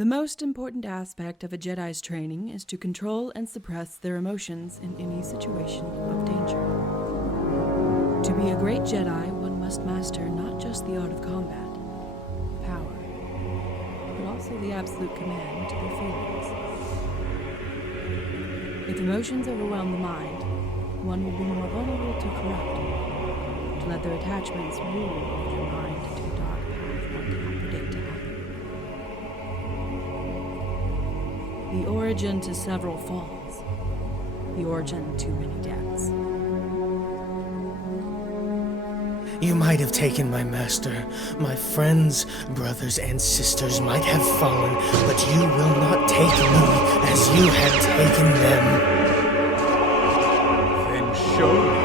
The most important aspect of a Jedi's training is to control and suppress their emotions in any situation of danger. To be a great Jedi, one must master not just the art of combat, power, but also the absolute command to their feelings. If emotions overwhelm the mind, one will be more vulnerable to corrupt, to let their attachments rule over their mind to a dark path one cannot predict to happen. The origin to several falls, the origin to many deaths. You might have taken my master. My friends, brothers, and sisters might have fallen, but you will not take me as you have taken them. Then show me.